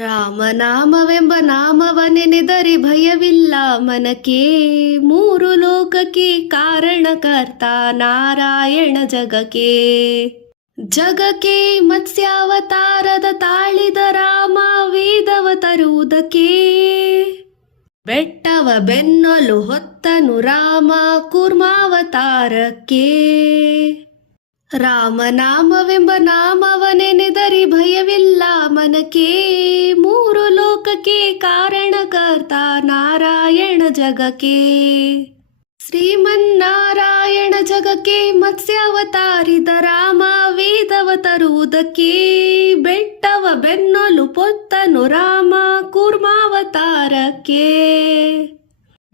ರಾಮನಾಮವೆಂಬ ನಾಮವ ನೆನೆದರೆ ಭಯವಿಲ್ಲ ಮನಕ್ಕೆ. ಮೂರು ಲೋಕಕ್ಕೆ ಕಾರಣಕರ್ತ ನಾರಾಯಣ ಜಗಕ್ಕೆ. ಜಗಕ್ಕೆ ಮತ್ಸ್ಯಾವತಾರದ ತಾಳಿದ ರಾಮ ವೇದವ ತರುವುದಕ್ಕೆ. ಬೆಟ್ಟವ ಬೆನ್ನಲು ಹೊತ್ತನು ರಾಮ ಕೂರ್ಮಾವತಾರಕ್ಕೆ. ರಾಮನಾಮವೆಂಬ ನಾಮವ ನೆನೆದರೆ ಭಯವಿಲ್ಲ ಮನಕ್ಕೆ. ಮೂರು ಲೋಕಕ್ಕೆ ಕಾರಣಕರ್ತ ನಾರಾಯಣ ಜಗಕ್ಕೆ. ಶ್ರೀಮನ್ನಾರಾಯಣ ಜಗಕ್ಕೆ ಮತ್ಸ್ಯಾವತಾರಿದ ರಾಮ ವೇದವ ತರುವುದಕ್ಕೆ. ಬೆಟ್ಟವ ಬೆನ್ನಲು ಪೊತ್ತನು ರಾಮ ಕೂರ್ಮಾವತಾರಕ್ಕೆ.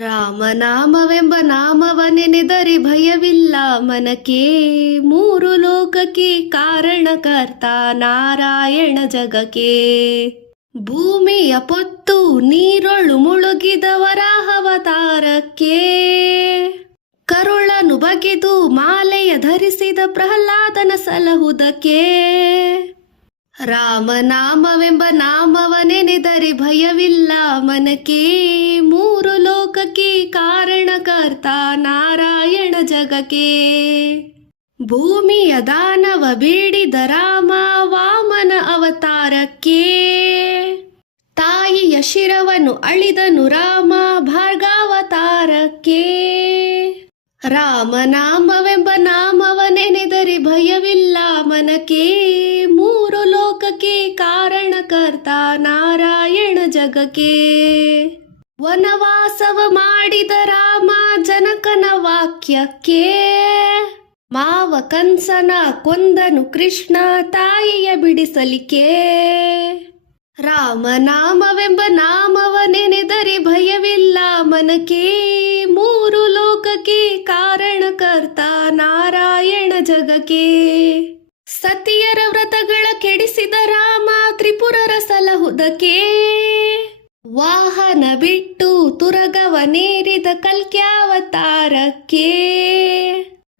ರಾಮನಾಮವೆಂಬ ನಾಮವ ನೆನೆದರೆ ಭಯವಿಲ್ಲ ಮನಕ್ಕೆ. ಮೂರು ಲೋಕಕ್ಕೆ ಕಾರಣಕರ್ತ ನಾರಾಯಣ ಜಗಕ್ಕೆ. ಭೂಮಿಯ ಪೊತ್ತು ನೀರೊಳು ಮುಳುಗಿದ ವರಾಹವತಾರಕ್ಕೆ. ಕರುಳನು ಬಗೆದು ಮಾಲೆಯ ಧರಿಸಿದ ಪ್ರಹ್ಲಾದನ ಸಲಹುದಕ್ಕೆ. ರಾಮನಾಮವೆಂಬ ನಾಮವ ನೆನೆದರೆ ಭಯವಿಲ್ಲ ಮನಕ್ಕೆ. ಮೂರು ಲೋಕಕ್ಕೆ ಕಾರಣಕರ್ತ ನಾರಾಯಣ ಜಗಕ್ಕೆ. ಭೂಮಿಯ ದಾನವ ಬೇಡಿದ ರಾಮ ವಾಮನ ಅವತಾರಕ್ಕೆ. ತಾಯಿಯ ಶಿರವನ್ನು ಅಳಿದನು ರಾಮ ಭಾರ್ಗಾವತಾರಕ್ಕೆ. ರಾಮನಾಮವೆಂಬ ನಾಮವ ನೆನೆದರೆ ಭಯವಿಲ್ಲ ಮನಕ್ಕೆ. ಮೂರು ಲೋಕಕ್ಕೆ ಕಾರಣಕರ್ತ ನಾರಾಯಣ ಜಗಕ್ಕೆ. ವನವಾಸವ ಮಾಡಿದ ರಾಮ ಜನಕನ ವಾಕ್ಯಕ್ಕೆ. ಮಾವ ಕಂಸನ ಕೊಂದನು ಕೃಷ್ಣ ತಾಯಿಯ ಬಿಡಿಸಲಿಕ್ಕೆ. ರಾಮನಾಮವೆಂಬ ನಾಮವ ನೆನೆದರೆ ಭಯವಿಲ್ಲ ಮನಕ್ಕೆ. ಮೂರು ಲೋಕಕ್ಕೆ ಕಾರಣಕರ್ತ ನಾರಾಯಣ ಜಗಕ್ಕೆ. ಸತಿಯರ ವ್ರತಗಳ ಕೆಡಿಸಿದ ರಾಮ ತ್ರಿಪುರರ ಸಲಹುದಕ್ಕೆ. ವಾಹನ ಬಿಟ್ಟು ತುರಗವನೇರಿದ ಕಲ್ಕ್ಯಾವತಾರಕ್ಕೆ.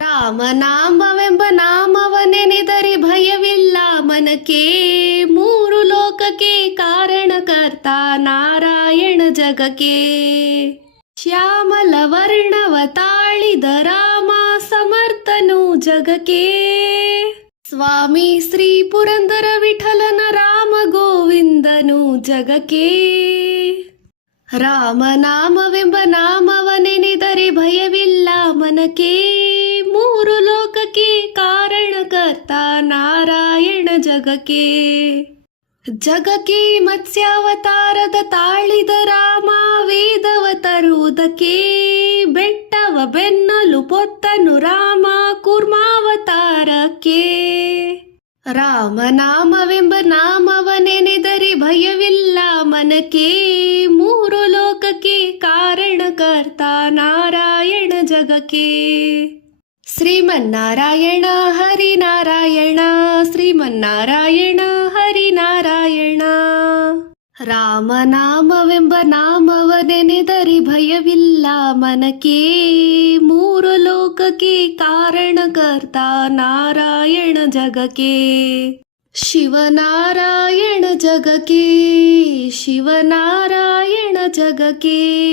ರಾಮನಾಮವೆಂಬ ನಾಮವ ನೆನೆದರೆ ಭಯವಿಲ್ಲ ಮನಕ್ಕೆ. ಮೂರು ಲೋಕಕ್ಕೆ ಕಾರಣಕರ್ತ ನಾರಾಯಣ ಜಗಕ್ಕೆ. ಶ್ಯಾಮಲ ವರ್ಣವ ತಾಳಿದ ರಾಮ ಸಮರ್ಥನು ಜಗಕ್ಕೆ. ಸ್ವಾಮಿ ಶ್ರೀ ಪುರಂದರ ವಿಠಲನ ರಾಮ ಗೋವಿಂದನು ಜಗಕ್ಕೆ. ರಾಮನಾಮವೆಂಬ ನಾಮವ ನೆನೆದರೆ ಭಯವಿಲ್ಲ ಮನಕ್ಕೆ. ಮೂರು ಲೋಕಕ್ಕೆ ಕಾರಣಕರ್ತ ನಾರಾಯಣ ಜಗಕ್ಕೆ. ಜಗಕ್ಕೆ ಮತ್ಸ್ಯಾವತಾರದ ತಾಳಿದ ರಾಮ ವೇದವ ತರುವುದಕ್ಕೆ. ಬೆಟ್ಟವ ಬೆನ್ನಲು ಪೊತ್ತನು ರಾಮ ಕೂರ್ಮಾವತಾರಕ್ಕೆ. ರಾಮನಾಮವೆಂಬ ನಾಮವ ನೆನೆದರೆ ಭಯವಿಲ್ಲ ಮನಕ್ಕೆ. ಮೂರು ಲೋಕಕ್ಕೆ ಕಾರಣಕರ್ತ ನಾರಾಯಣ ಜಗಕ್ಕೆ. ಶ್ರೀಮನ್ನಾರಾಯಣ ಹರಿನಾರಾಯಣ ಶ್ರೀಮನ್ನಾರಾಯಣ ಹರಿನಾರಾಯಣ. ರಾಮನಾಮವೆಂಬ ನಾಮವ ನೆನೆದರೆ ಭಯವಿಲ್ಲ ಮನಕ್ಕೆ. ಮೂರು ಲೋಕಕ್ಕೆ ಕಾರಣಕರ್ತ ನಾರಾಯಣ ಜಗಕ್ಕೆ. ಶಿವನಾರಾಯಣ ಜಗಕ್ಕೆ ಶಿವನಾರಾಯಣ ಜಗಕ್ಕೆ.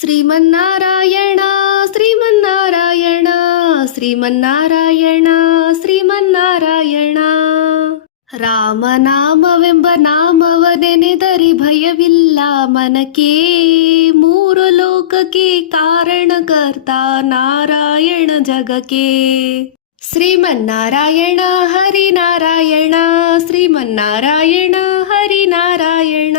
ಶ್ರೀಮನ್ನಾರಾಯಣ ಶ್ರೀಮನ್ನಾರಾಯಣ ಶ್ರೀಮನ್ನಾರಾಯಣ ಶ್ರೀಮನ್ನಾರಾಯಣ. ರಾಮನಾಮವೆಂಬ ನಾಮವ ನೆನೆದರೆ ಭಯವಿಲ್ಲ ಮನಕ್ಕೆ. ಮೂರು ಲೋಕಕ್ಕೆ ಕಾರಣಕರ್ತ ನಾರಾಯಣ ಜಗಕ್ಕೆ. ಶ್ರೀಮನ್ನಾರಾಯಣ ಹರಿನಾರಾಯಣ ಶ್ರೀಮನ್ನಾರಾಯಣ ಹರಿನಾರಾಯಣ.